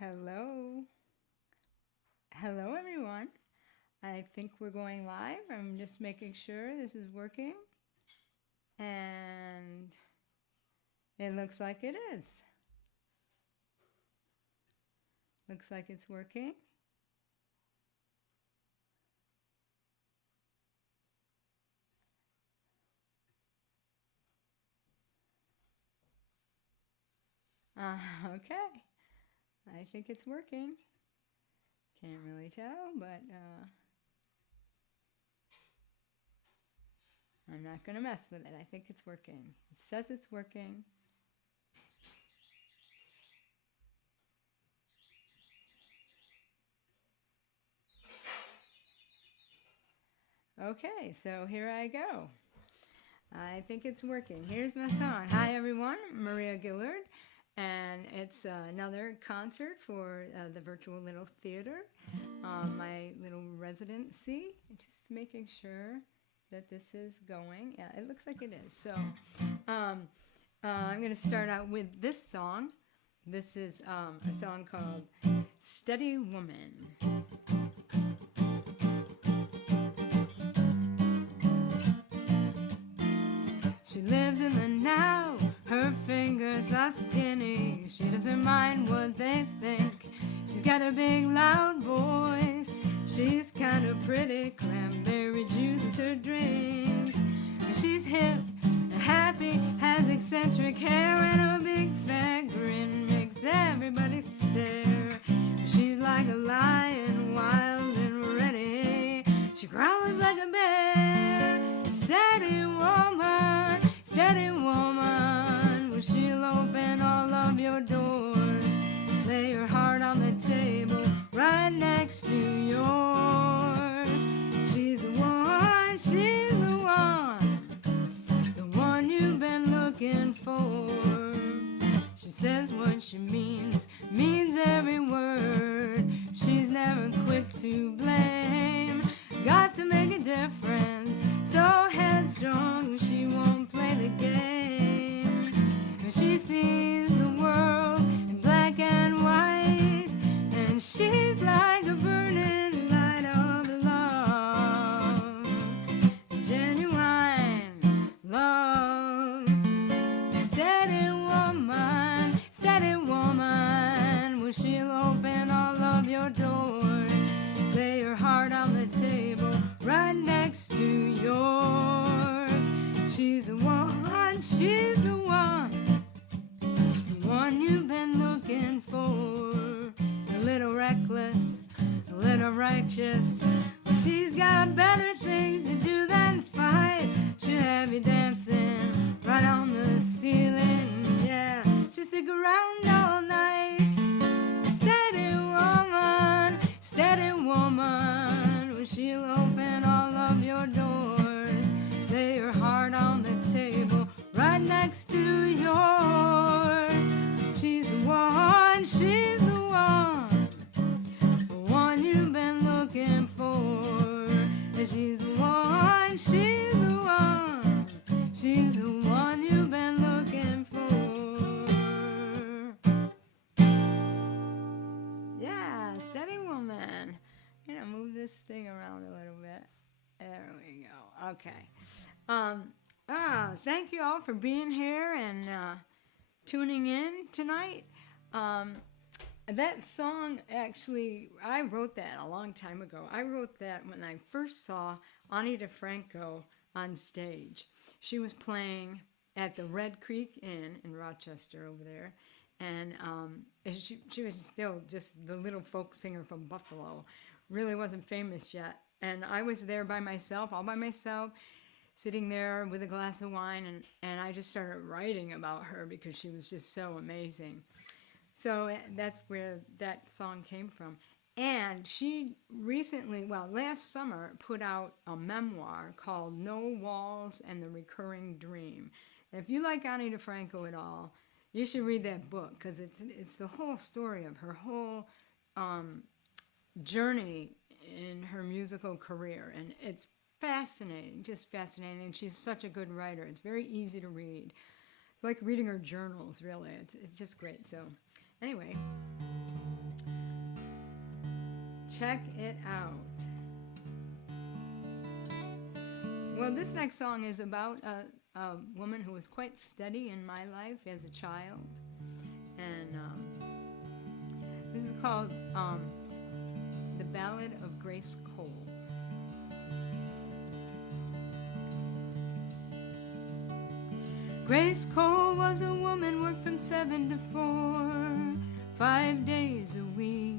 Hello. Hello, everyone. I think we're going live. I'm just making sure this is working. And it looks like it is. Looks like it's working. Okay. I think it's working. Can't really tell, but I'm not going to mess with it. I think it's working. It says it's working. Okay, so here I go. I think it's working. Here's my song. Hi, everyone. Maria Gillard. And it's another concert for the Virtual Little Theater, my little residency. Just making sure that this is going. Yeah, it looks like it is. So I'm going to start out with this song. This is a song called Steady Woman. She lives in the now, her fingers are skinny. She doesn't mind what they think. She's got a big loud voice. She's kind of pretty, cranberry juice is her drink. She's hip and happy, has eccentric hair, and a big fat grin makes everybody stare. She's like a lion, wild and ready. She growls like a bear. Steady woman, steady woman. Well, she'll open all of your doors, lay your heart on the table right next to yours. She's the one, she's the one you've been looking for. She says what she means every word. She's never quick to blame. Got to make a difference, so headstrong she won't play the game. She sees the world in black and white, and she's like a burning light of love, genuine love. Steady woman, well, she'll open all of your doors, lay your heart on the table right next to yours. She's the one, she's the one you've been looking for. A little reckless, a little righteous. Well, she's got better things to do than fight. She'll have you dancing right on the ceiling, yeah. She'll stick around all night. Steady woman, well, she'll open all of your doors, lay your heart on the table right next to yours. She's the one, she's the one you've been looking for. And she's the one, she's the one you've been looking for. Yeah, steady woman. I'm gonna move this thing around a little bit. There we go. Okay. Thank you all for being here and tuning in tonight. That song, actually, I wrote that a long time ago. I wrote that when I first saw Ani DeFranco on stage. She was playing at the Red Creek Inn in Rochester over there. And she was still just the little folk singer from Buffalo. Really wasn't famous yet. And I was there by myself, all by myself, sitting there with a glass of wine. And I just started writing about her because she was just so amazing. So that's where that song came from. And she recently, last summer, put out a memoir called No Walls and the Recurring Dream. And if you like Ani DeFranco at all, you should read that book because it's the whole story of her whole journey in her musical career. And it's fascinating, just fascinating. And she's such a good writer. It's very easy to read. It's like reading her journals, really. It's just great. So anyway, check it out. Well, this next song is about a woman who was quite steady in my life as a child. And this is called The Ballad of Grace Cole. Grace Cole was a woman, worked from 7 to 4, 5 days a week.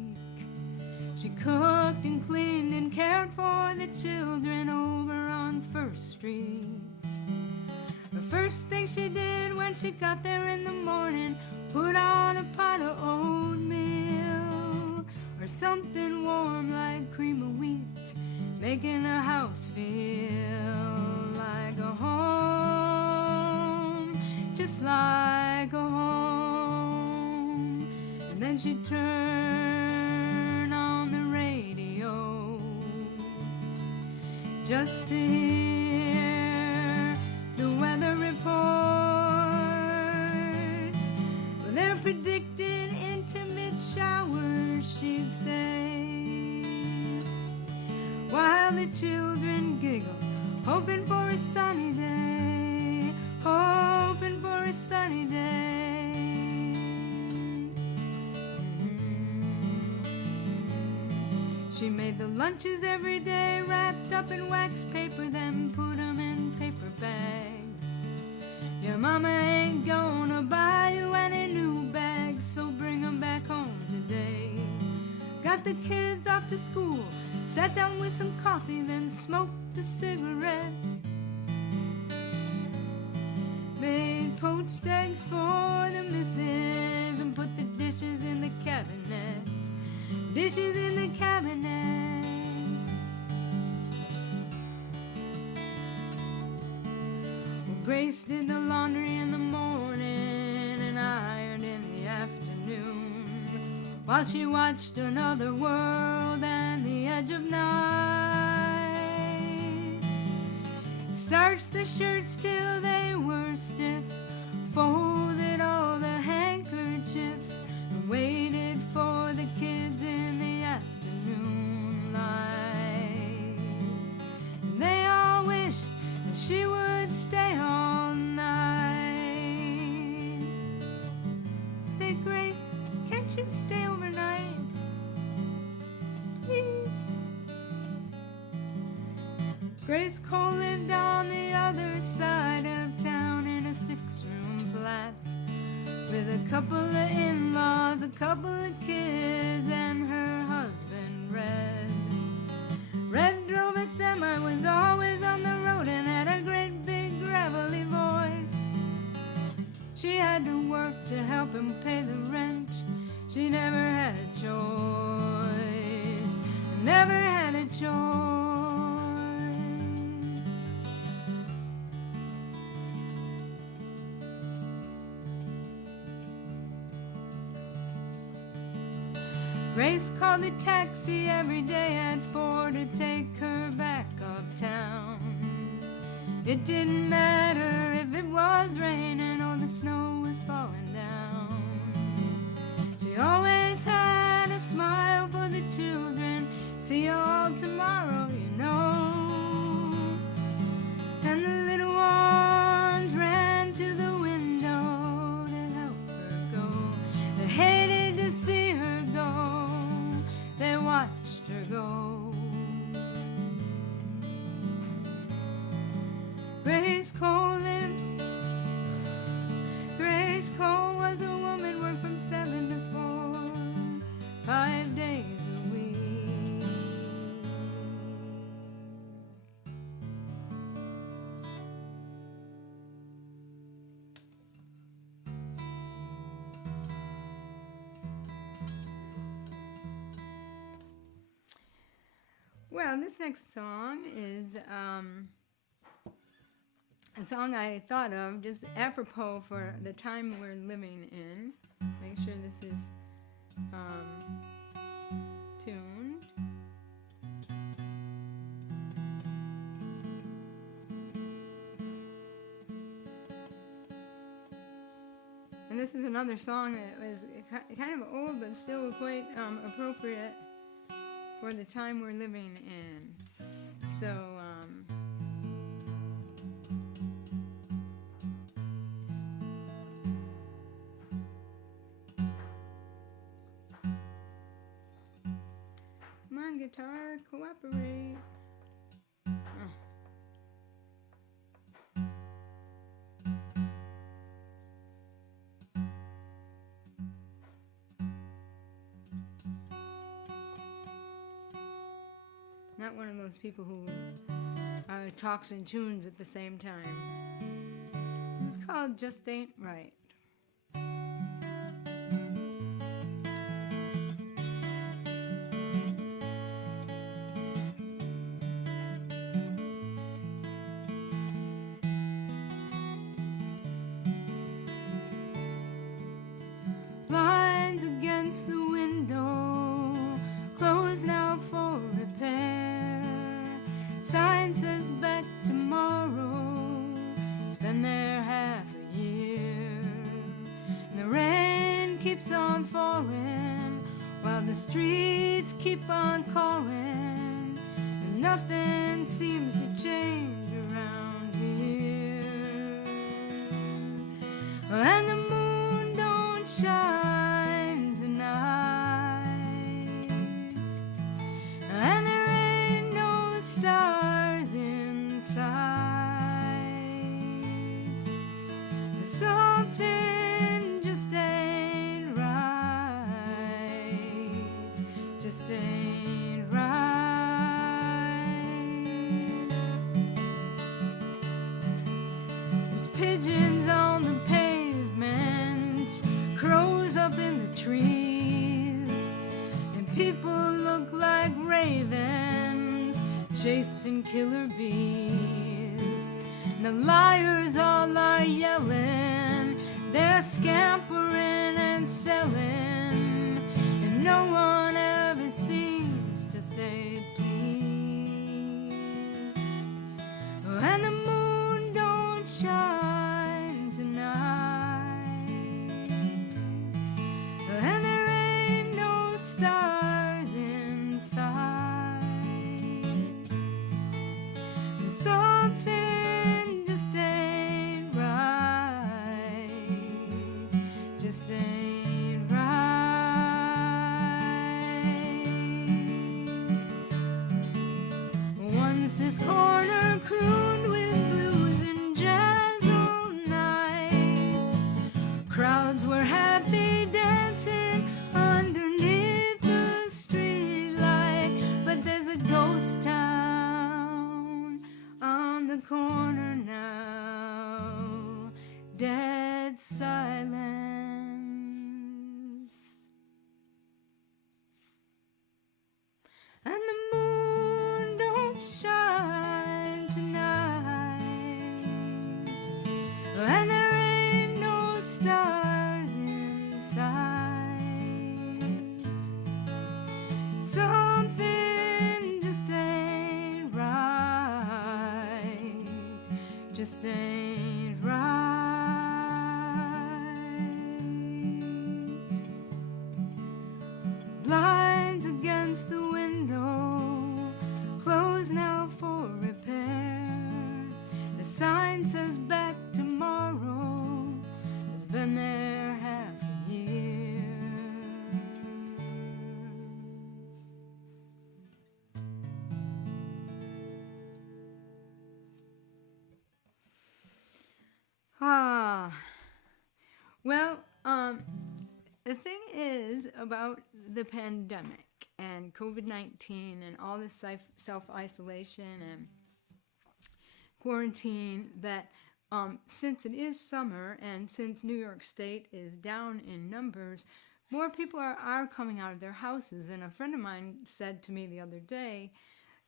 She cooked and cleaned and cared for the children over on First Street. The first thing she did when she got there in the morning, put on a pot of oatmeal or something warm like cream of wheat, making the house feel like a home, just like a home. And then she turned on the radio just to hear the weather report. Well, they're predicting intermittent showers, she'd say, while the children giggle, hoping for a sunny day, hoping for a sunny day. She made the lunches every day, wrapped up in wax paper, then put them in paper bags. Your mama ain't gonna buy you any new bags, so bring them back home today. Got the kids off to school, sat down with some coffee, then smoked a cigarette. Made poached eggs for the missus and put the dishes in the cabinet. Dishes in the cabinet. Well, Grace did the laundry in the morning and ironed in the afternoon, while she watched Another World and The Edge of Night. Starched the shirts till they were stiff, folded all the handkerchiefs, and waited for the kids in the afternoon light. And they all wished that she would stay all night. Say, Grace, can't you stay overnight, please? Grace Cole lived on the other side of town in a 6-room flat with a couple of in-laws, a couple of kids, and her husband, Red. Red drove a semi, was always on the road, and had a great big gravelly voice. She had to work to help him pay the rent. She never had a choice, never had a choice. Grace called a taxi every day at 4 to take her back uptown. It didn't matter if it was raining or the snow was falling down. She always had a smile for the children. See you all tomorrow, you know. And the little ones ran to the window to help her go. They hated to see her go. They watched her go. Grace Cole lived. Grace Cole was a woman, worked from 7 to 4, 5 days a week. Well, this next song is a song I thought of just apropos for the time we're living in. Make sure this is tuned. And this is another song that was kind of old but still quite appropriate for the time we're living in. So, come on, guitar, cooperate. Not one of those people who talks in tunes at the same time. This is called Just Ain't Right. Blinds against the window, closed now for repair. Sign says back tomorrow, it's been there half a year. And the rain keeps on falling, while the streets keep on calling, and nothing seems to change around here. And the moon don't shine tonight, and there ain't no stars in sight. Something just ain't right, just ain't right. There's pigeons on the pavement, crows up in the trees, and people look like ravens chasing killer bees. And the liars all are yelling, they're scampering and selling, and no one ever seems to say please. And the moon don't shine tonight, and there ain't no stars in sight. And something just ain't right, just ain't right. Once this corner crooned with blues and jazz all night, crowds were happy dancing underneath the streetlight. But there's a ghost town on the corner now, dead silence. And the moon don't shine tonight, and there ain't no stars in sight. Something just ain't right, just ain't right. Blinds against the window, closed now for repair. The sign says back tomorrow, it's been there half a year. Well, the thing is about the pandemic and COVID-19 and all this self-isolation and quarantine, that since it is summer and since New York State is down in numbers, more people are coming out of their houses. And a friend of mine said to me the other day,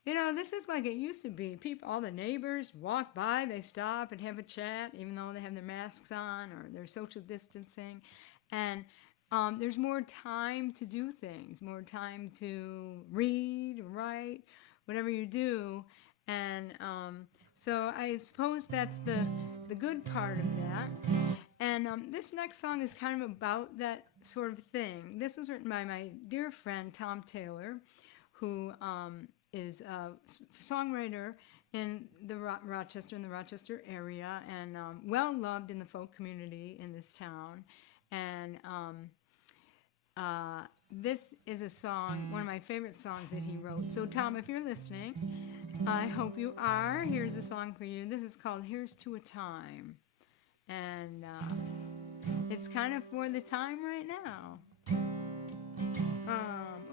you know, this is like it used to be. People, all the neighbors walk by, they stop and have a chat, even though they have their masks on or they're social distancing. And there's more time to do things, more time to read, write, whatever you do. And so I suppose that's the good part of that. And this next song is kind of about that sort of thing. This was written by my dear friend Tom Taylor, who is a songwriter in the Rochester area, and well loved in the folk community in this town. And this is a song, one of my favorite songs that he wrote. So Tom, if you're listening, I hope you are. Here's a song for you. This is called "Here's to a Time," and it's kind of for the time right now.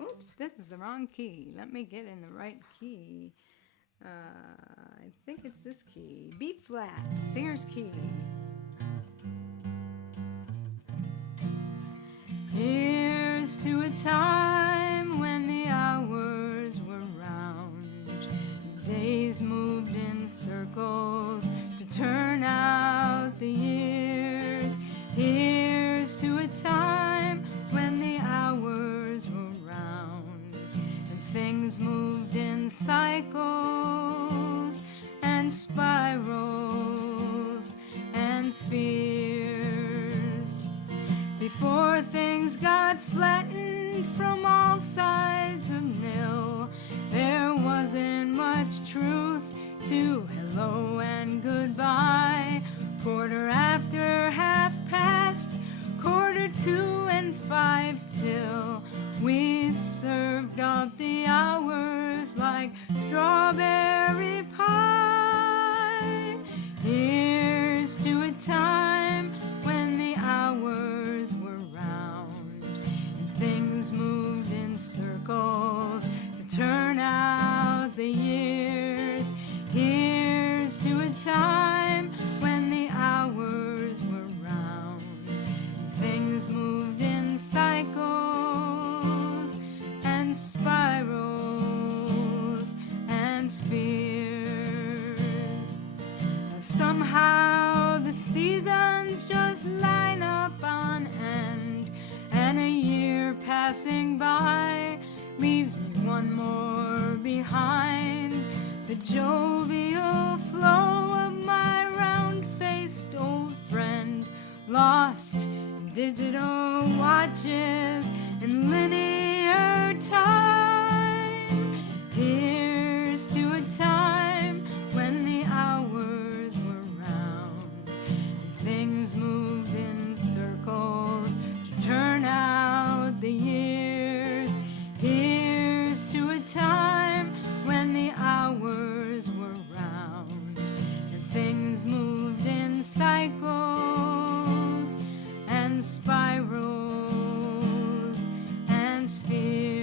Oops, this is the wrong key. Let me get in the right key. I think it's this key. B flat, singer's key. Here's to a time when the hours were round, days moved in circles to turn out the years. Here's to a time when the hours were round and things moved in cycles and spirals and spheres. Before things got flattened from all sides of nil, there wasn't much truth to hello and goodbye. Quarter after, half past, quarter to and 5 till we served up the hours like strawberry pie. Here's to a time when the hours were round and things moved in circles to turn out the years. Here's to a time when the hours were round and things moved in cycles and spirals and spheres. Somehow the seasons just line up on end, and a year passing by leaves me one more behind. The jovial flow of my round-faced old friend, lost in digital watches and linear time. Here's to a time when the hours were round and things moved in circles to turn out the years. Here's to a time when the hours were round and things moved in cycles and spirals and spheres.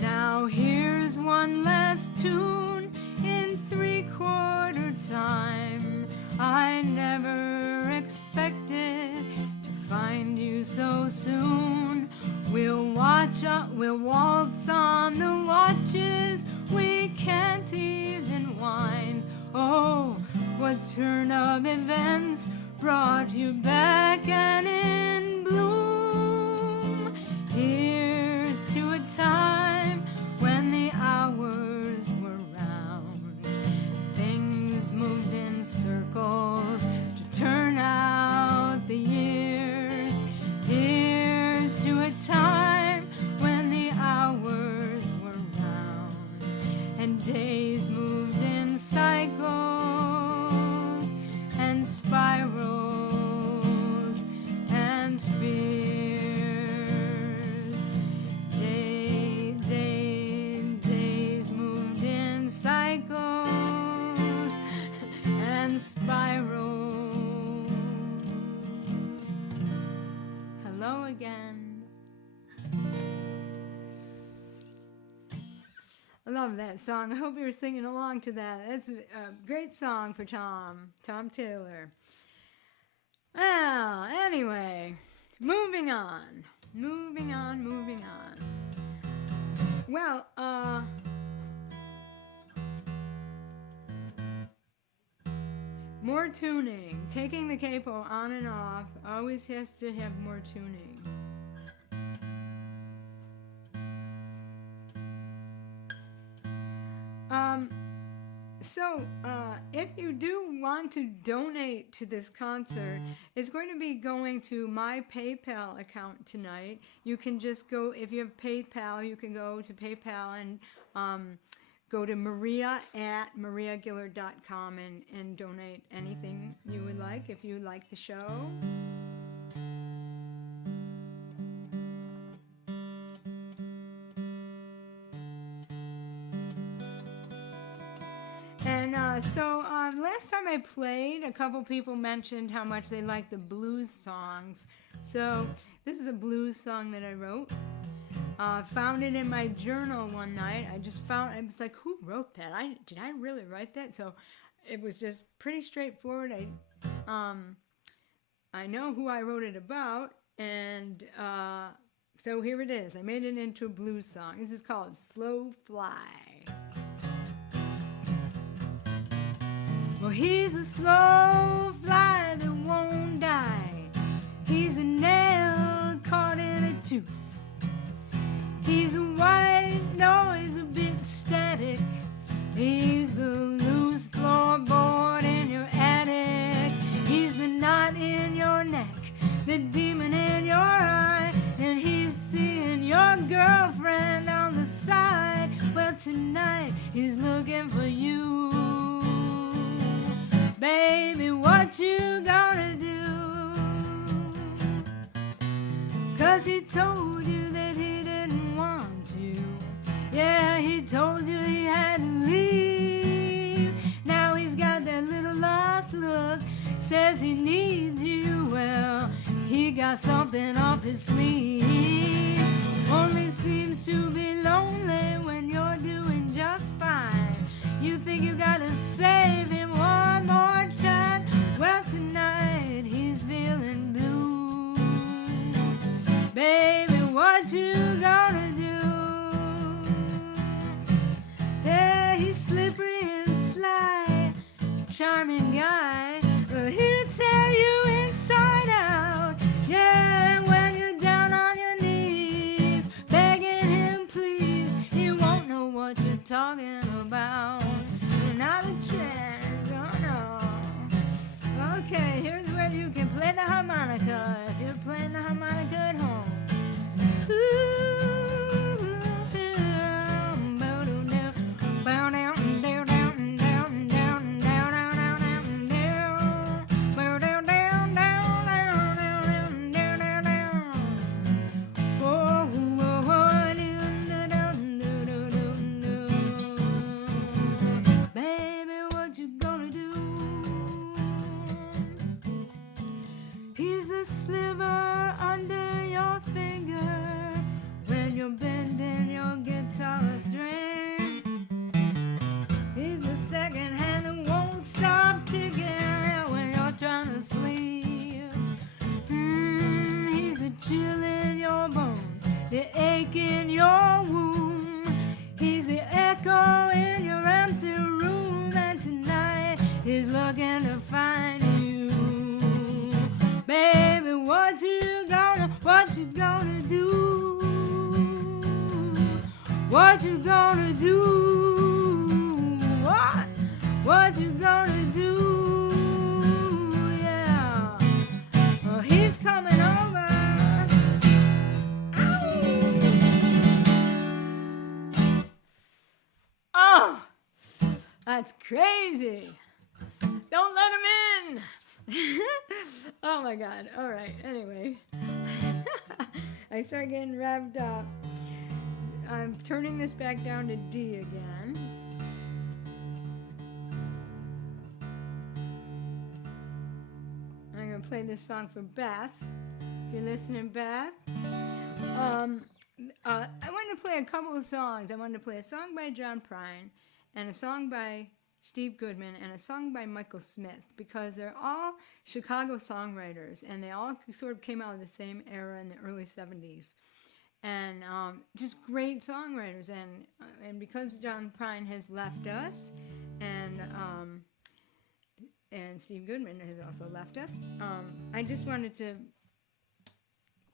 Now here's one last tune in 3/4 time. I never expected to find you so soon. We'll waltz on the watches we can't even wind. Oh, what turn of events brought you back and in bloom. Here's to a time when the hours were round, things moved in circles to turn out the years. Here's to a time when the hours were round and days moved in cycles and spirals and spheres. Days moved in cycles and spirals. Hello again. I love that song. I hope you were singing along to that. That's a great song for Tom Taylor. Well, anyway, moving on. Well, more tuning. Taking the capo on and off always has to have more tuning. So, if you do want want to donate to this concert, it's going to be going to my PayPal account tonight. You can just go, if you have PayPal, you can go to PayPal and go to maria@mariagillard.com and donate anything you would like if you like the show. And so last time I played, a couple people mentioned how much they like the blues songs. So this is a blues song that I wrote. Found it in my journal one night. I was like, who wrote that? Did I really write that? So it was just pretty straightforward. I know who I wrote it about, and so here it is. I made it into a blues song. This is called Slow Fly. Well, he's a slow fly that won't die. He's a nail caught in a tooth. He's a white noise, a bit static. He's the loose floorboard in your attic. He's the knot in your neck, the demon in your eye. And he's seeing your girlfriend on the side. Well, tonight he's looking for you. Baby, what you gonna do? 'Cause he told you that he didn't want to. Yeah, he told you he had to leave. Now he's got that little lost look. Says he needs you. Well, he got something up his sleeve. Only seems to be lonely when you're doing just fine. You think you gotta save him one more time. Well, tonight he's feeling blue. Baby, what you gonna do? Yeah, he's slippery and sly, charming guy, but he'll tell you inside out. Yeah, when you're down on your knees, begging him please, he won't know what you're talking about. Not a chance, oh no. Okay, here's where you can play the harmonica if you're playing the harmonica at home. Sliver under your finger when you're bending your guitar string. He's the second hand that won't stop ticking when you're trying to sleep. He's the chill in your bones, the ache in your womb. He's the echo in your empty room, and tonight he's looking to find you. Baby, what you gonna do? What you gonna do? What you gonna do? Yeah. Well, he's coming over. Ow! Oh, that's crazy. Don't let him in. Oh my God. All right. Anyway, I start getting revved up. I'm turning this back down to D again. I'm going to play this song for Beth. If you're listening, Beth. I wanted to play a couple of songs. I wanted to play a song by John Prine and a song by Steve Goodman and a song by Michael Smith, because they're all Chicago songwriters and they all sort of came out of the same era in the early 70s, and just great songwriters. And because John Prine has left us, and Steve Goodman has also left us, I just wanted to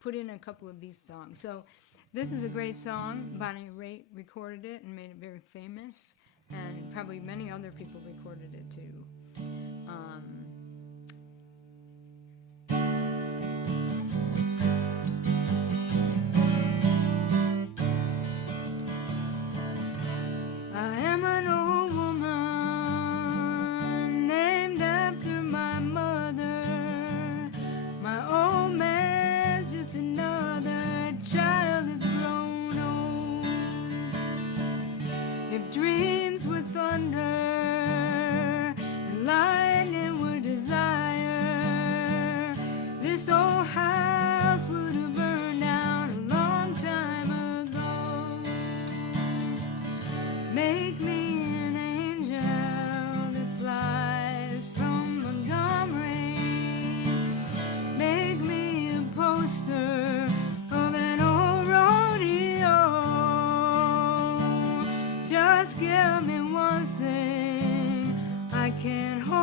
put in a couple of these songs. So this is a great song. Bonnie Raitt recorded it and made it very famous. And probably many other people recorded it too.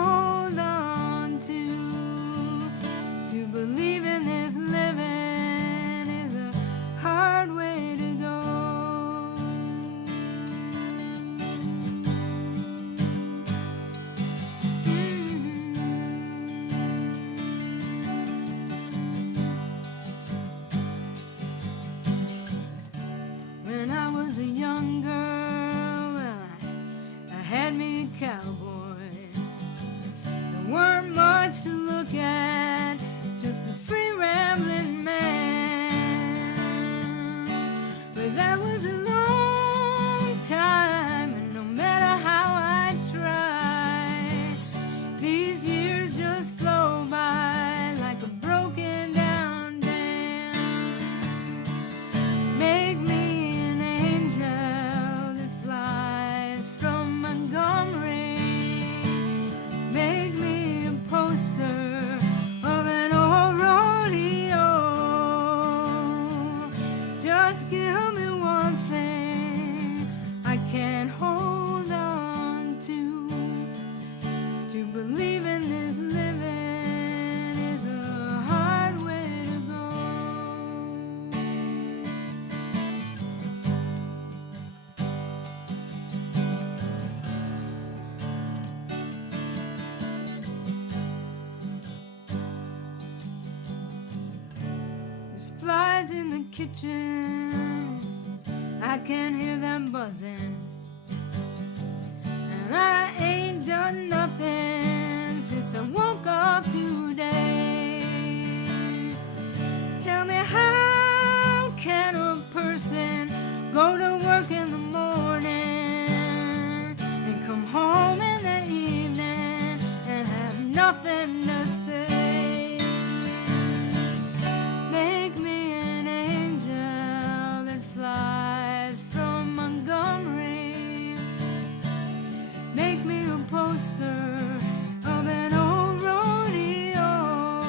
hold on to believe in this living is a hard way to go. When I was a young girl, I had me a cowboy. There weren't much to look at, just a free rambling man. But that was a long time, and no matter how I try, these years just flow by like a broken down dam. Make me an angel that flies from Montgomery. Make me a poster of an old rodeo. Just give me one thing I can hold on to believe in this living is a hard way to go. There's flies in the kitchen, I can hear them buzzing. And I ain't done nothing since I woke up today. Tell me, how can a person go to work in the morning and come home in the evening and have nothing to say? Make me an angel that flies from Montgomery. Make me a poster of an old rodeo.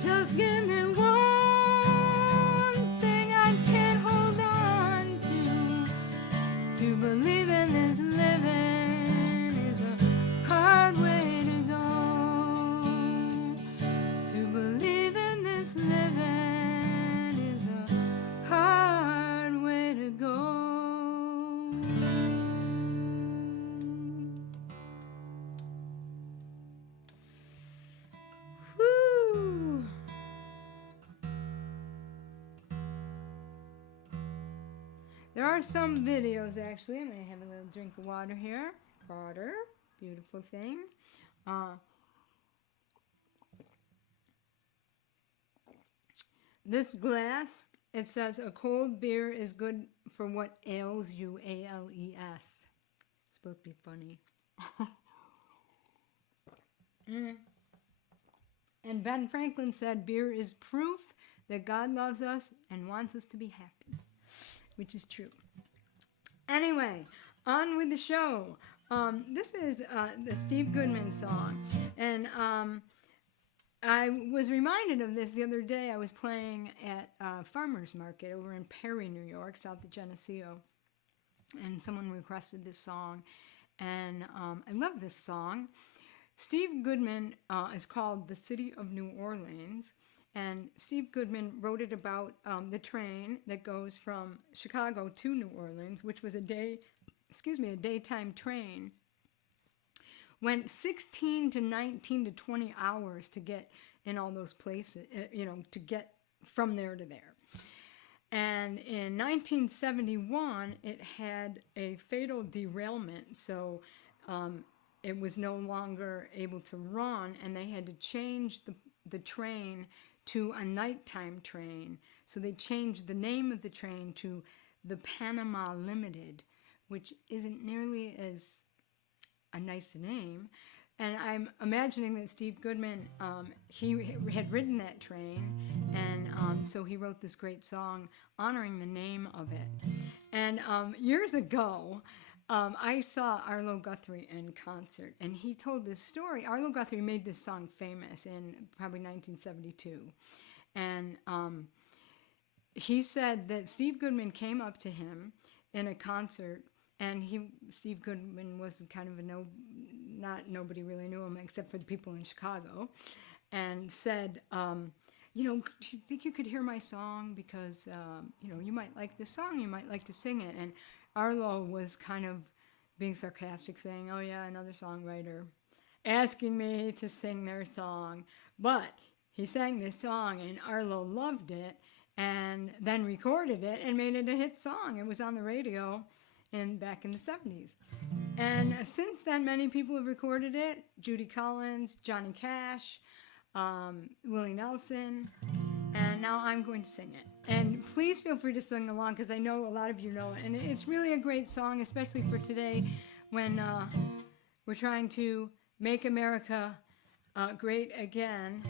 Just give me one thing I can hold on to believe in this living is a hard way to go. To believe in this living is a hard way to go. Whew. There are some videos, actually. I'm going to have a little drink of water here. Water, beautiful thing. This glass, it says, a cold beer is good for what ails you, A-L-E-S. It's supposed to be funny. And Ben Franklin said, beer is proof that God loves us and wants us to be happy, which is true. Anyway, on with the show. This is the Steve Goodman song, and I was reminded of this the other day. I was playing at a farmer's market over in Perry, New York, south of Geneseo, and someone requested this song, and I love this song. Steve Goodman is called The City of New Orleans, and Steve Goodman wrote it about the train that goes from Chicago to New Orleans, which was a daytime train. Went 16 to 19 to 20 hours to get in all those places, to get from there to there. And in 1971, it had a fatal derailment, so it was no longer able to run, and they had to change the train to a nighttime train. So they changed the name of the train to the Panama Limited, which isn't nearly as a nice name. And I'm imagining that Steve Goodman, he had ridden that train, and so he wrote this great song honoring the name of it. And years ago, I saw Arlo Guthrie in concert, and he told this story. Arlo Guthrie made this song famous in probably 1972. And he said that Steve Goodman came up to him in a concert and Steve Goodman was kind of nobody really knew him except for the people in Chicago, and said, you know, do you think you could hear my song? Because, you know, you might like this song, you might like to sing it. And Arlo was kind of being sarcastic, saying, oh yeah, another songwriter asking me to sing their song. But he sang this song, and Arlo loved it, and then recorded it and made it a hit song. It was on the radio back in the 70s. And since then, many people have recorded it. Judy Collins, Johnny Cash, Willie Nelson, and now I'm going to sing it. And please feel free to sing along, because I know a lot of you know it. And it's really a great song, especially for today when we're trying to make America great again.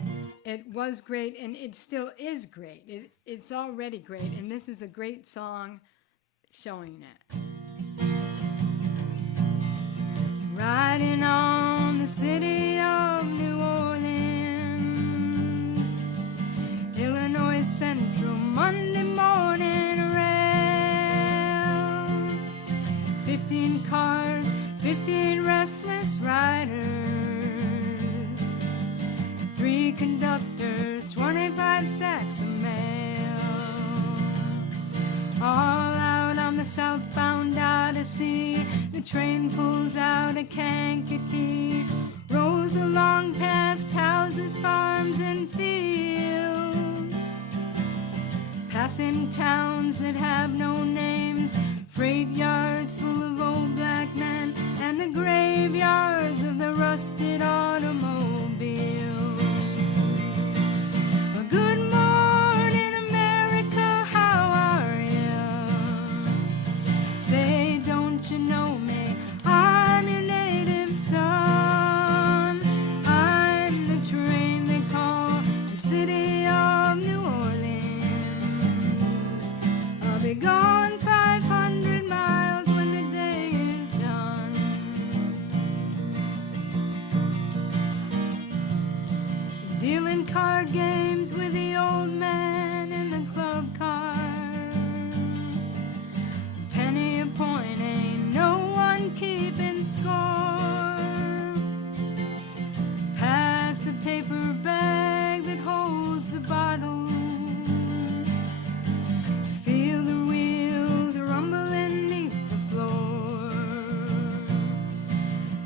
It was great, and it still is great. It's already great, and this is a great song showing it. Riding on the city of New Orleans, Illinois Central, Monday morning rail. 15 cars, 15 restless riders, 3 conductors, 25 sacks of mail. All out on the southbound Odyssey, the train pulls out of Kankakee, rolls along past houses, farms, and fields, passing towns that have no names, freight yards full of old black men, and the graveyards of the rusted automobiles. Well, good morning, America, how are you? Say, don't you know me? I'm your native son. I'm the train they call the city of New Orleans. I'll be gone 500 miles when the day is done. Dealing card games with the old man in the club car. Penny a point, ain't no one keeping score. Pass the paper bag that holds the bottle. Feel the wheels rumbling neath the floor.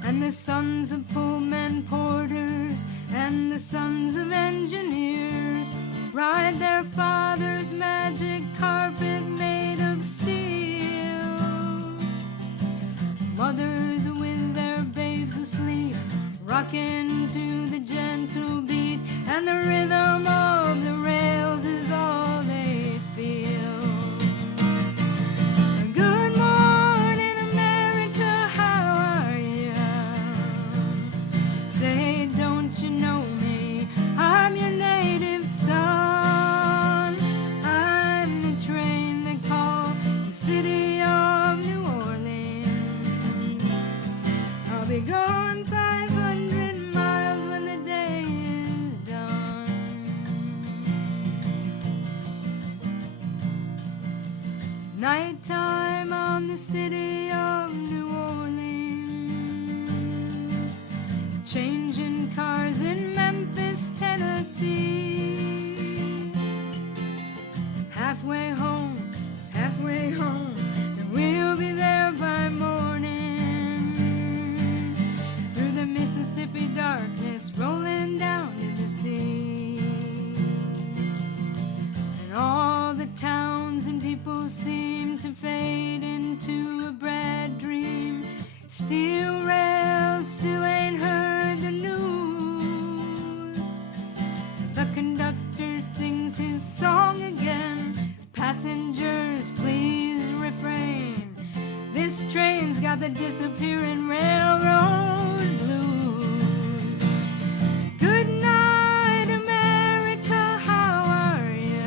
And the sons of pullmen porters and the sons of engineers ride their father's magic carpet made of steel. Mothers with their babes asleep, rocking to the gentle beat, and the rhythm of the rails is all they feel. Good morning, America, how are you? Say, don't you know me? I'm your native son. I'm the train they call the city of New Orleans. I'll be gone 500 miles when the day is done. Nighttime on the city of New Orleans, changing cars in Memphis, Tennessee. Halfway home, and we'll be there by morning. Through the Mississippi darkness, rolling down to the sea. And all the towns and people seem to fade into a bad dream. Steel rails still ain't heard the news. The conductor sings his song again. Passengers, please refrain. This train's got the disappearing railroad blues. Good night, America, how are you?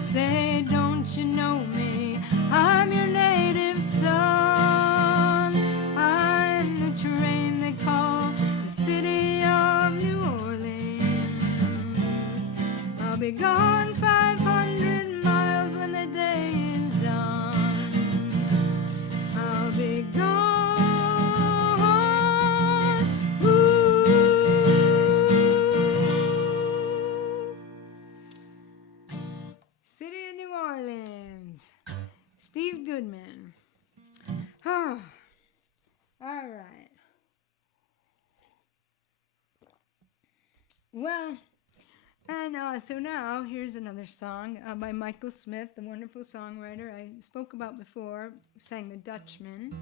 Say, don't you know me? I'm your native son. I'm the train they call the city of New Orleans. I'll be gone 500 miles when the day is done. Well, and so now here's another song by Michael Smith, the wonderful songwriter I spoke about before, sang The Dutchman.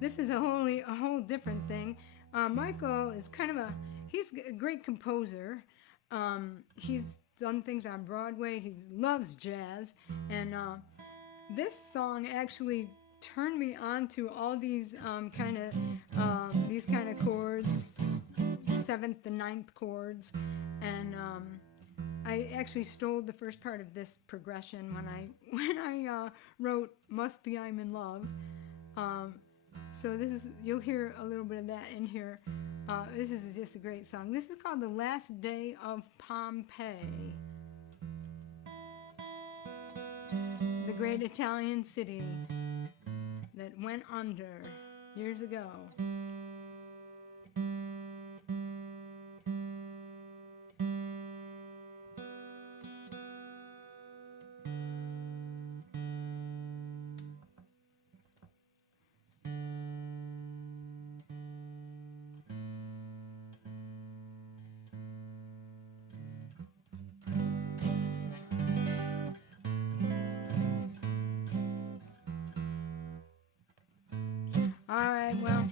This is a whole different thing. Michael is he's a great composer. He's done things on Broadway. He loves jazz, and this song actually turned me on to all these kind of chords, 7th and 9th chords, and I actually stole the first part of this progression when I wrote "Must Be I'm in Love." So you'll hear a little bit of that in here. This is just a great song. This is called "The Last Day of Pompeii," the great Italian city that went under years ago. All right, well.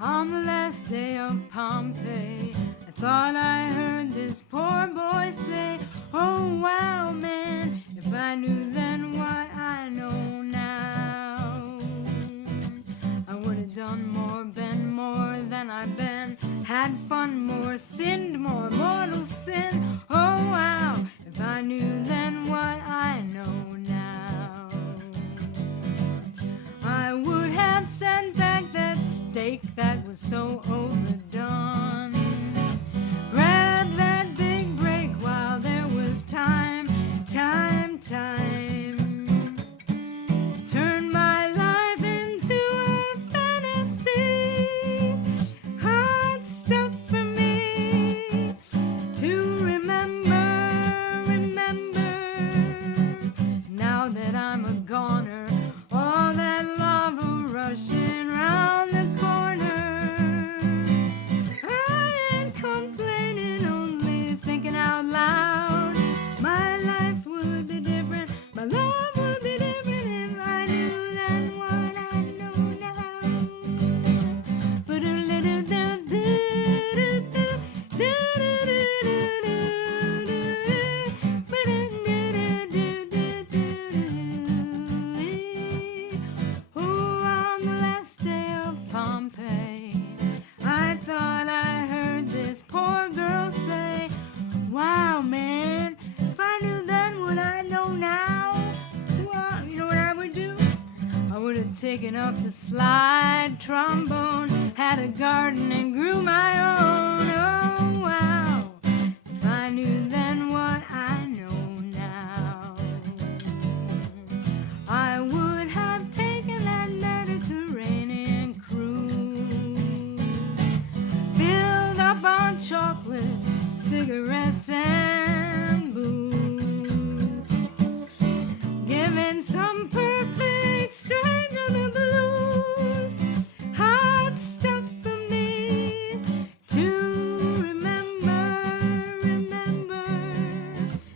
On the last day of Pompeii, I thought I heard this poor boy say, "Oh wow, man, if I knew then what I know now, I would have done more, been more than I've been, had fun more, sinned more, mortal sin. Oh wow, if I knew then what I know now, I would have sent back that steak that was so overdone, grab that big break while there was time, turn my life into a fantasy, hard stuff for me to remember, now that I'm a goner, all that lava rushing round the corner, I ain't complaining, only thinking out loud, my life would be different, my love would be different if I knew then what I know now. Oh, on the last day of Pompeii, I thought I heard this poor girl say, "Wow, man, if I knew then what I know now, well, you know what I would do? I would have taken up the slide trombone, had a garden and grew my own. Oh, wow, if I knew then what I know now, I would have taken that Mediterranean cruise, filled up on chocolate, cigarettes and booze, giving some perfect stranger the blues, hard stuff for me to remember,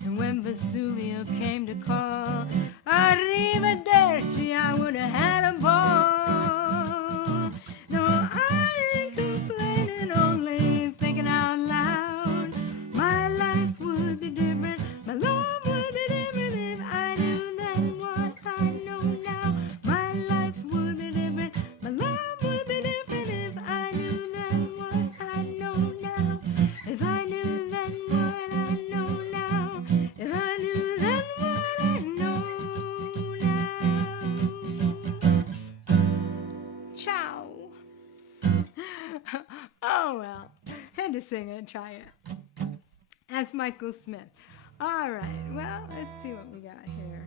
and when Vesuvio came to call, arrivederci, I would have had a ball. No, I ain't complaining, only thinking out loud, my life would be different, my love would be different if I knew then what I know now, my life would be different, my love would be different if I knew then what I know now, if I knew then what I know now, if I knew then what I know now. Ciao. Oh well, had to sing it, try it. That's Michael Smith. All right, well, let's see what we got here.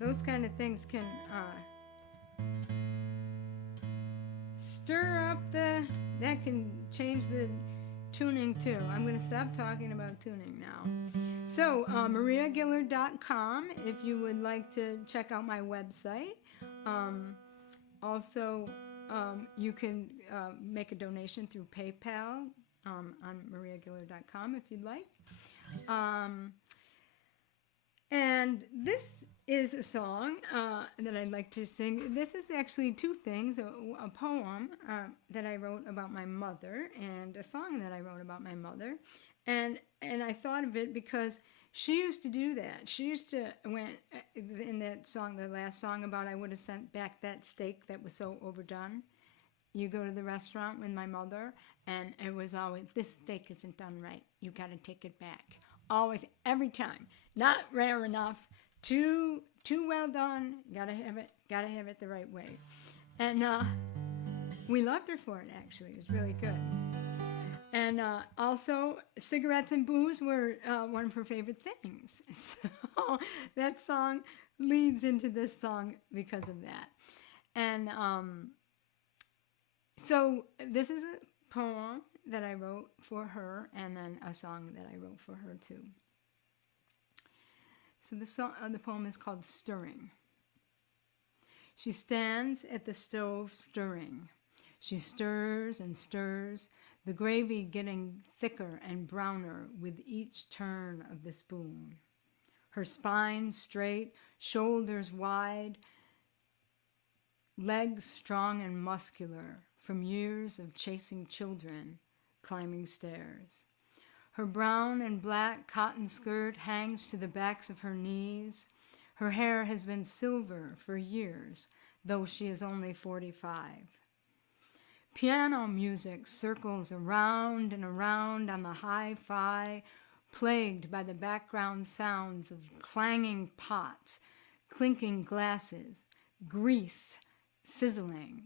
Those kind of things can stir up the that can change the tuning too. I'm going to stop talking about tuning now. So, mariagillard.com if you would like to check out my website. Also, you can make a donation through PayPal on mariagillard.com if you'd like. And this is a song that I'd like to sing. This is actually two things, a poem that I wrote about my mother and a song that I wrote about my mother. And I thought of it because she used to do that. She used to, when in that song, the last song about I would have sent back that steak that was so overdone. You go to the restaurant with my mother, and it was always, this steak isn't done right. You got to take it back. Always, every time. Not rare enough. Too well done. Gotta have it the right way. And we loved her for it, actually. It was really good. And also, cigarettes and booze were one of her favorite things. So that song leads into this song because of that. And so this is a poem that I wrote for her, and then a song that I wrote for her too. So the poem is called Stirring. She stands at the stove stirring. She stirs and stirs, the gravy getting thicker and browner with each turn of the spoon. Her spine straight, shoulders wide, legs strong and muscular from years of chasing children, climbing stairs. Her brown and black cotton skirt hangs to the backs of her knees. Her hair has been silver for years, though she is only 45. Piano music circles around and around on the hi-fi, plagued by the background sounds of clanging pots, clinking glasses, grease sizzling.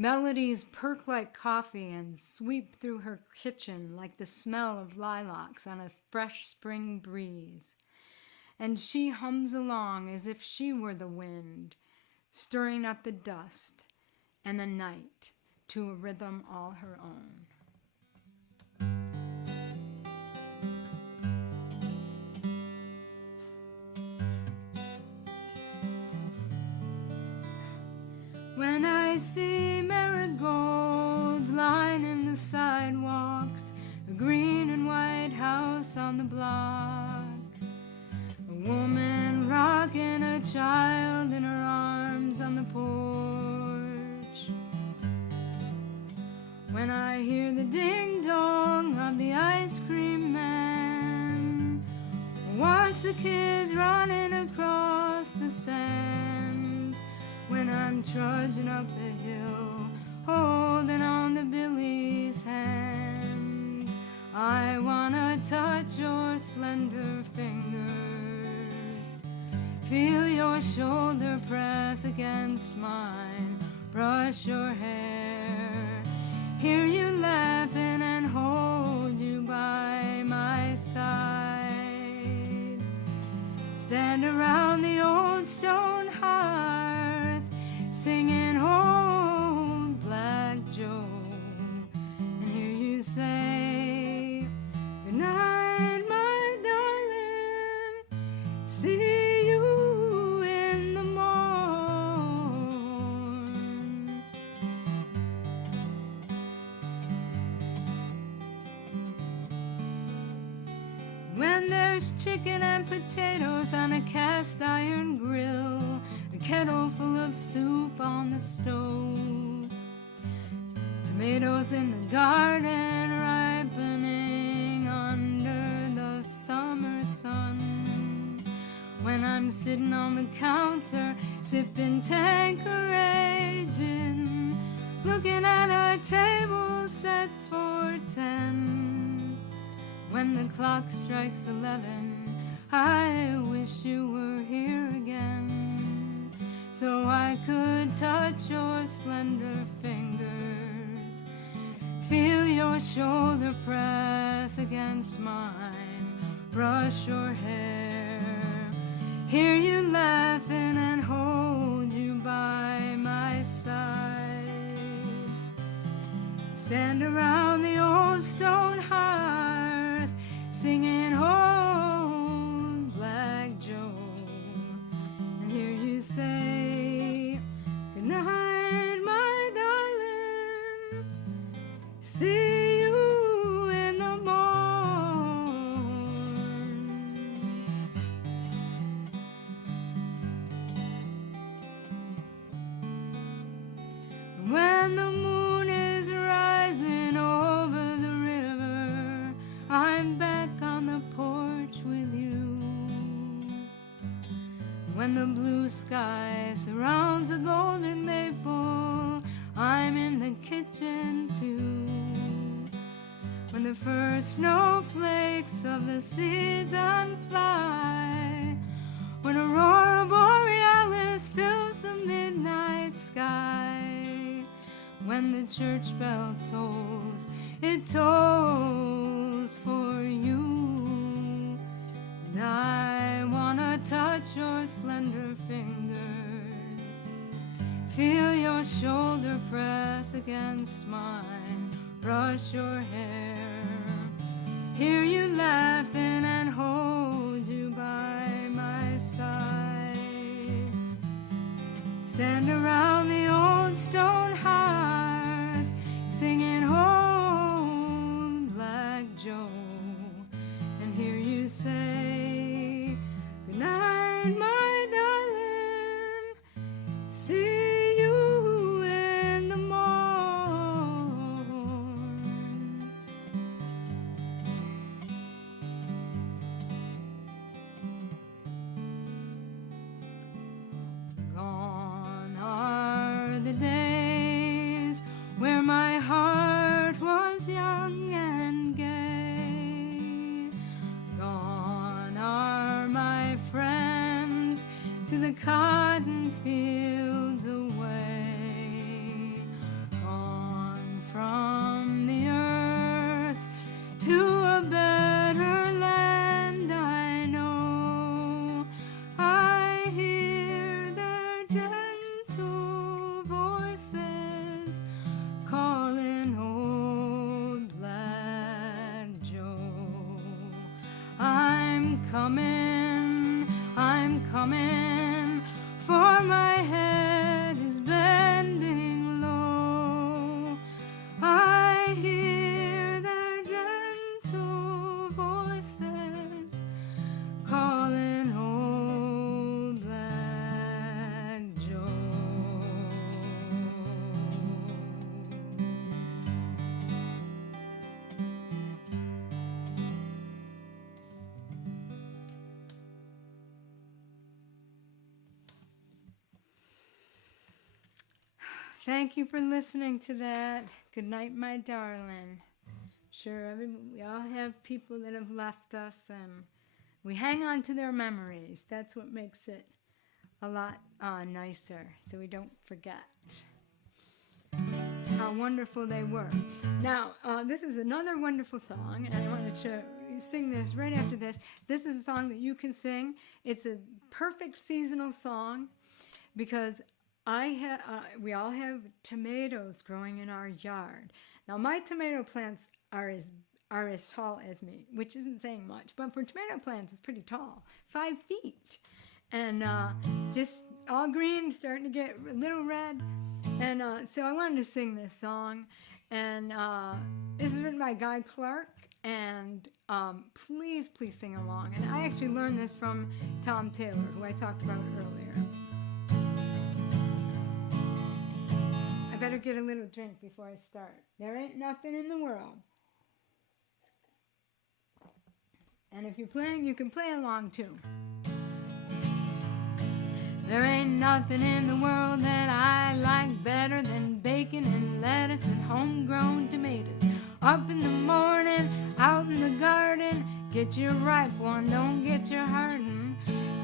Melodies perk like coffee and sweep through her kitchen like the smell of lilacs on a fresh spring breeze. And she hums along as if she were the wind, stirring up the dust and the night to a rhythm all her own. When I see marigolds lining the sidewalks, a green and white house on the block, a woman rocking a child in her arms on the porch, when I hear the ding-dong of the ice cream man, watch the kids running across the sand, when I'm trudging up the hill, holding on to Billy's hand, I wanna touch your slender fingers, feel your shoulder press against mine, brush your hair, hear you laughing and hold you by my side, stand around the old stone hearth, singing Old Black Joe, and hear you say, good night, my darling, see you in the morn. When there's chicken and potatoes on a cast iron grill, a kettle full of soup on the stove, tomatoes in the garden ripening under the summer sun, when I'm sitting on the counter sipping Tanqueray gin, looking at a table set for 10, when the clock strikes 11, I wish you were here again, so I could touch your slender fingers, feel your shoulder press against mine, brush your hair, hear you laughing and hold you by my side. stand around the old stone hearth, singing Old Black Joe, and hear you say, good night, my darling, see you in the morn. When the moon is rising over the river, I'm back on the porch with you. When the blue sky surrounds the golden maple, I'm in the kitchen too. When the first snowflakes of the season fly, when aurora borealis fills the midnight sky, when the church bell tolls, it tolls for you. And I wanna touch your slender fingers, feel your shoulder press against mine, brush your hair, hear you laughing and hold you by my side. Stand around the old stone hearth, singing Old Black Joe, and hear you say, good night, my darling, see you in the morn. Gone are the days where my heart was young and gay. Gone are my friends to the cotton fields away. Gone from the earth to a better land I know. I hear their gentle voices calling Old Black Joe. I'm coming, for my head is bending low. I hear their gentle voices calling Old Black Joe. Thank you for listening to that. Good night, my darling. Sure, we all have people that have left us, and we hang on to their memories. That's what makes it a lot nicer, so we don't forget how wonderful they were. Now, this is another wonderful song, and I wanted to sing this right after this. This is a song that you can sing. It's a perfect seasonal song because we all have tomatoes growing in our yard. Now, my tomato plants are as tall as me, which isn't saying much, but for tomato plants, it's pretty tall, 5 feet. And just all green, starting to get a little red. And so I wanted to sing this song. And this is written by Guy Clark. And please sing along. And I actually learned this from Tom Taylor, who I talked about earlier. I better get a little drink before I start. There ain't nothing in the world. And if you're playing, you can play along too. There ain't nothing in the world that I like better than bacon and lettuce and homegrown tomatoes. Up in the morning, out in the garden, get your ripe one, don't get your harden.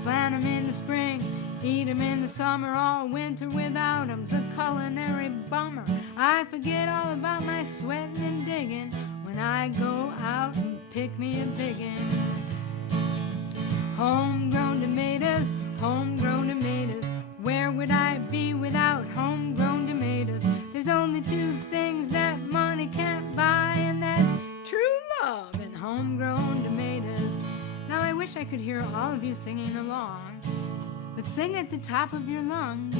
Plant 'em in the spring, eat 'em in the summer, all winter without 'em's a culinary bummer. I forget all about my sweating and digging when I go out and pick me a biggin. Homegrown tomatoes, homegrown tomatoes. Where would I be without homegrown tomatoes? There's only two things that money can could hear all of you singing along, but sing at the top of your lungs.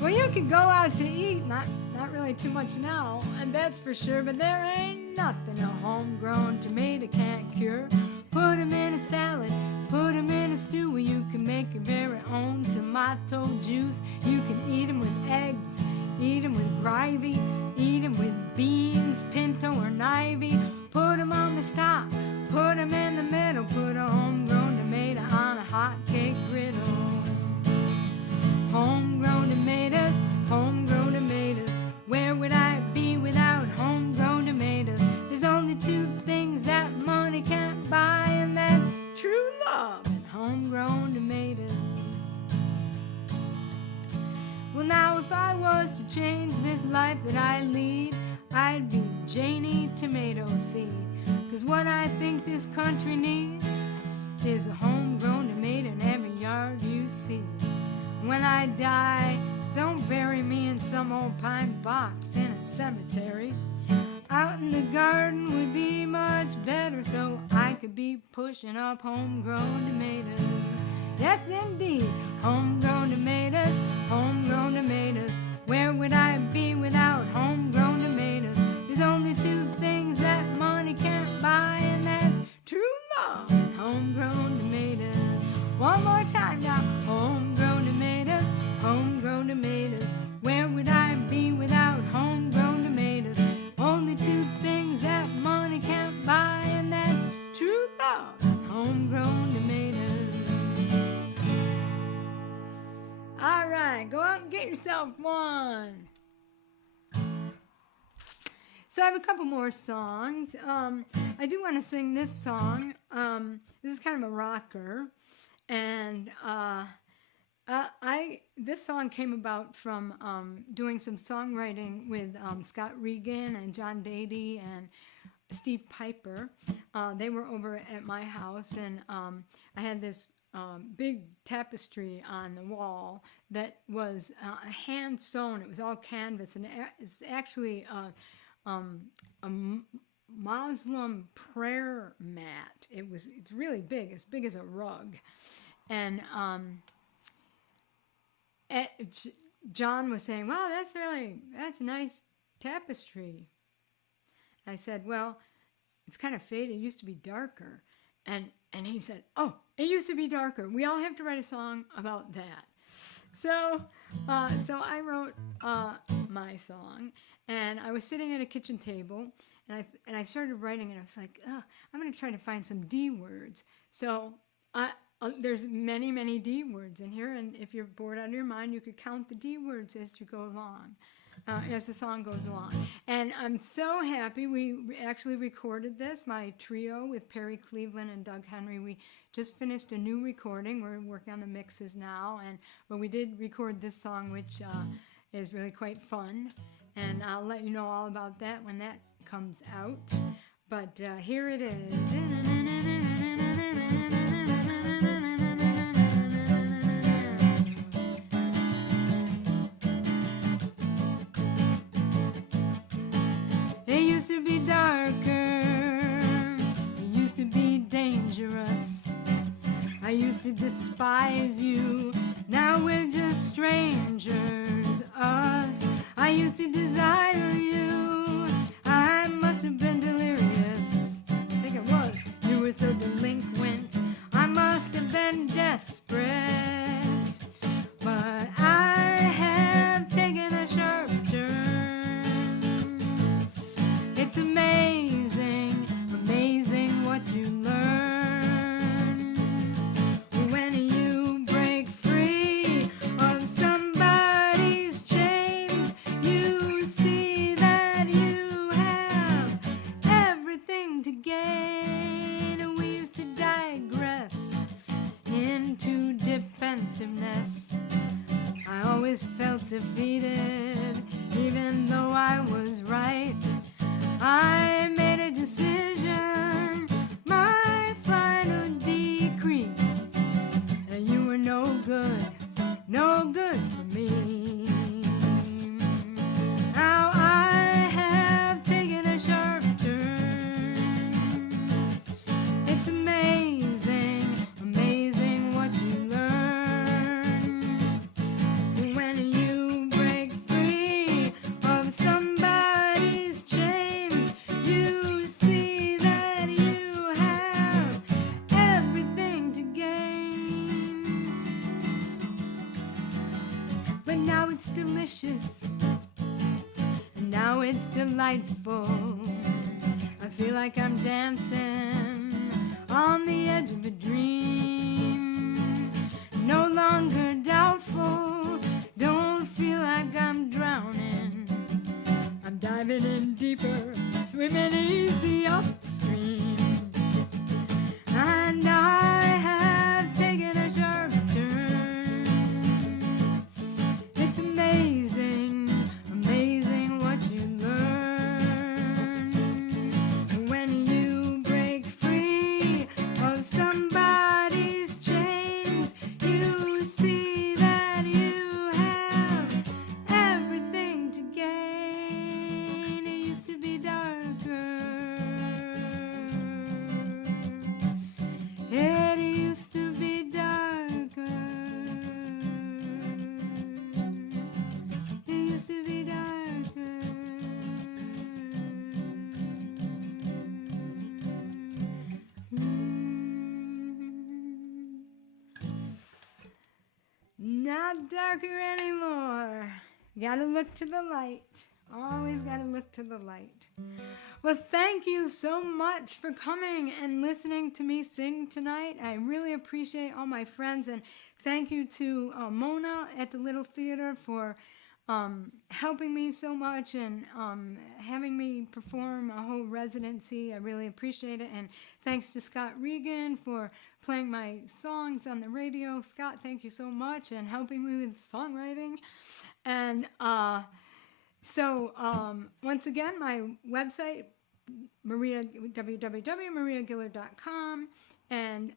Well, you could go out to eat, not really too much now, and that's for sure, but there ain't nothing a homegrown tomato can't cure. Put 'em in a salad, put 'em in a stew, where you can make your very own tomato juice. You can eat 'em with eggs, eat 'em with gravy, eat 'em with beans, pinto or navy. Put 'em on the top, put 'em in the middle, put a homegrown tomato on a hot cake griddle. Homegrown tomatoes, homegrown tomatoes. Where would I be without homegrown tomatoes? There's only two things that money can't buy, and that's true love and homegrown tomatoes. Well, now if I was to change this life that I lead, I'd be Janie Tomato Seed. 'Cause what I think this country needs is a homegrown tomato in every yard you see. When I die, don't bury me in some old pine box in a cemetery. Out in the garden would be much better, so I could be pushing up homegrown tomatoes. Yes, indeed, homegrown tomatoes, homegrown tomatoes. Where would I be without homegrown tomatoes? There's only two things that money can't buy, and that's true love and homegrown tomatoes. One more time now, homegrown tomatoes, homegrown tomatoes. Where would I be without homegrown tomatoes? Only two things that money can't buy, and that's true love and homegrown tomatoes. All right, go out and get yourself one. So I have a couple more songs. I do want to sing this song. This is kind of a rocker. And this song came about from doing some songwriting with Scott Regan and John Dady and Steve Piper. They were over at my house, and I had this big tapestry on the wall that was hand sewn. It was all canvas, and it's actually a Muslim prayer mat. It's really big, as big as a rug. And John was saying, "Wow, that's a nice tapestry." I said, "Well, it's kind of faded. It used to be darker." And he said, "Oh, it used to be darker. We all have to write a song about that." So I wrote my song, and I was sitting at a kitchen table, and I started writing, and I was like, "Oh, I'm going to try to find some D words." So there's many D words in here, and if you're bored out of your mind, you could count the D words as you go along, as the song goes along. And I'm so happy we actually recorded this, my trio with Perry Cleveland and Doug Henry. We just finished a new recording. We're working on the mixes now, but we did record this song, which is really quite fun, and I'll let you know all about that when that comes out. But here it is. It used to be darker, it used to be dangerous. I used to despise you, now we're just strangers, us. I used to desire you, I must have been delirious. I think it was, you were so delinquent, I must have been desperate. But I have taken a sharp turn. It's amazing, amazing what you learn. When you break free of somebody's chains, you see that you have everything to gain. We used to digress into defensiveness. I always felt defeated, even though I was right. I made a decision, my final decree, that you were no good for me. Now I have taken a sharp turn. It's amazing. but now it's delicious, and now it's delightful. I feel like I'm dancing on the edge of a dream, no longer doubtful, don't feel like I'm drowning. I'm diving in deeper, swimming easy upstream, and I have taken a sharp turn. It's amazing, amazing what you learn when you break free of somebody's chains. You see that you have everything to gain. It used to be darker. It used to be darker. It used to be darker. Not darker anymore. Gotta look to the light. Always gotta look to the light. Well, thank you so much for coming and listening to me sing tonight. I really appreciate all my friends, and thank you to Mona at the Little Theater for helping me so much and having me perform a whole residency. I really appreciate it. And thanks to Scott Regan for playing my songs on the radio. Scott, thank you so much, and helping me with songwriting. And so once again, my website, www.mariagillard.com, and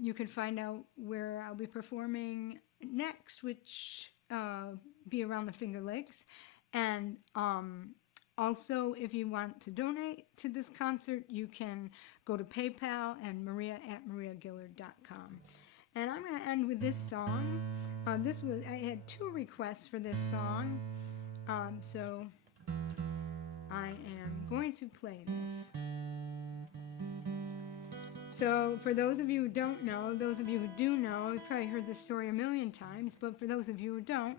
you can find out where I'll be performing next, which be around the Finger Lakes. And also, if you want to donate to this concert, you can go to PayPal and maria@mariagillard.com. And I'm going to end with this song. I had 2 requests for this song, so I am going to play this. So for those of you who don't know, those of you who do know, you've probably heard this story a million times, but for those of you who don't,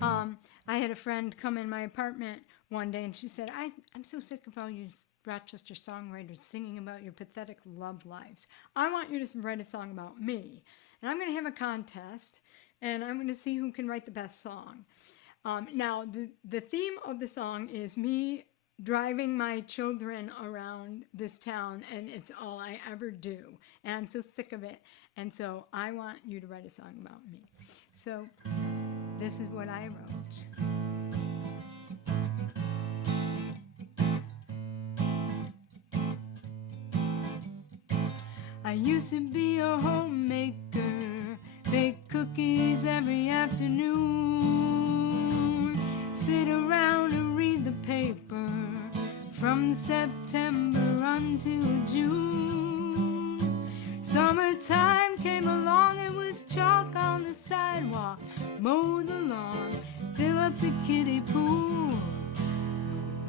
I had a friend come in my apartment one day, and she said, I'm so sick of all you Rochester songwriters singing about your pathetic love lives. I want you to write a song about me. And I'm going to have a contest, and I'm going to see who can write the best song. Now, the theme of the song is me driving my children around this town, and it's all I ever do. And I'm so sick of it. And so I want you to write a song about me. So this is what I wrote. I used to be a homemaker, bake cookies every afternoon, sit around and read the paper from September until June. Summertime came along, it was chalk on the sidewalk, mow the lawn, fill up the kiddie pool,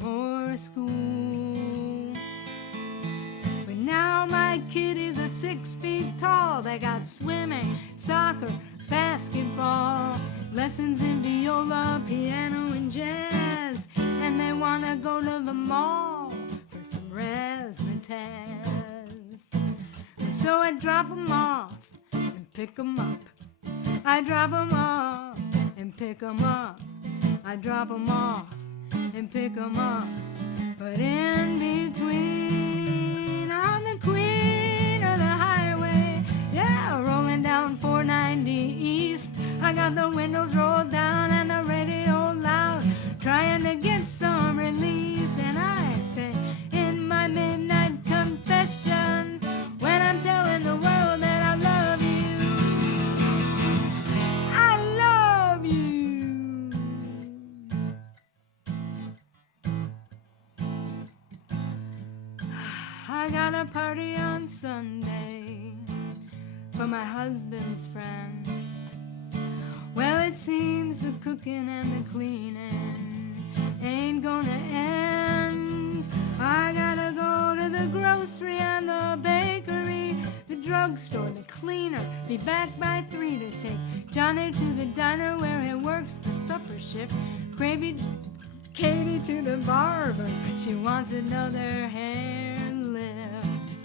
no more school. But now my kiddies are 6 feet tall, they got swimming, soccer, basketball, lessons in viola, piano, and jazz, and they wanna go to the mall for some razzmatazz. So I drop 'em off and pick 'em up. I drop 'em off and pick 'em up. I drop 'em off and pick 'em up. But in between, I'm the queen of the highway. Yeah, rolling down 490 East. I got the windows rolled down and the radio loud, trying to get some release. And I say in my midnight confessions, when I'm telling the world that I love you, I love you. I got a party on Sunday for my husband's friends. Well, it seems the cooking and the cleaning ain't gonna end. I gotta go to the grocery and the bakery, the drugstore, the cleaner, be back by 3 to take Johnny to the diner where he works the ship. Gravy Katie to the barber, she wants another hair lift.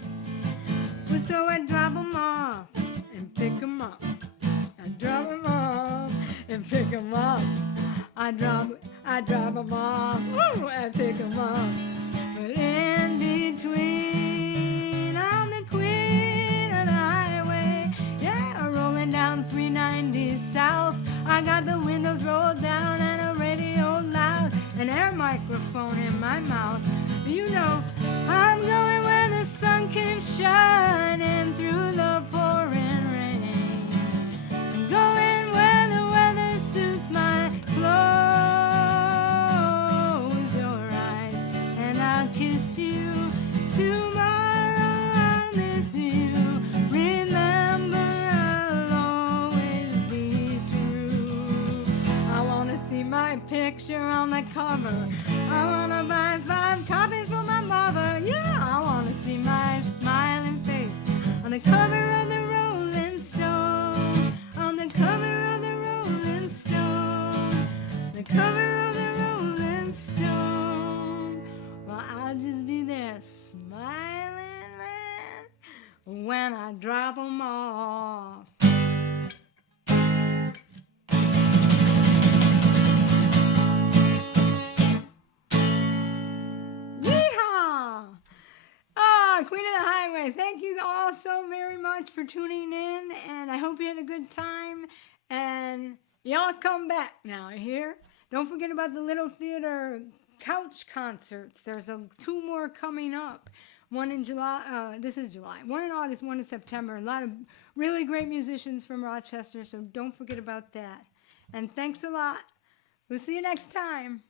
Well, so I drop 'em off and pick 'em up. I drop 'em off and pick 'em up. I drop 'em off, woo, and pick 'em up. But in between, I'm the queen of the highway. Yeah, rolling down 390 south. I got the windows rolled down and a radio loud, an air microphone in my mouth. You know, I'm going where the sun keeps shining through the pouring rain. I'm going where the weather suits my clothes. Your eyes, and I'll kiss you. Tomorrow I'll miss you. Remember, I'll always be true. I wanna see my picture on the cover. I wanna buy 5 copies for my mother. Yeah, I wanna see my smiling face on the cover of the Rolling Stone. On the cover of the Rolling Stone. The cover of the Rolling Stone. Well, I'll just be there smiling, man, when I drop 'em off. Queen of the Highway, thank you all so very much for tuning in, and I hope you had a good time, and y'all come back now, here. Don't forget about the Little Theater couch concerts. There's 2 more coming up. One in July, this is July. One in August, one in September. A lot of really great musicians from Rochester, so don't forget about that. And thanks a lot. We'll see you next time.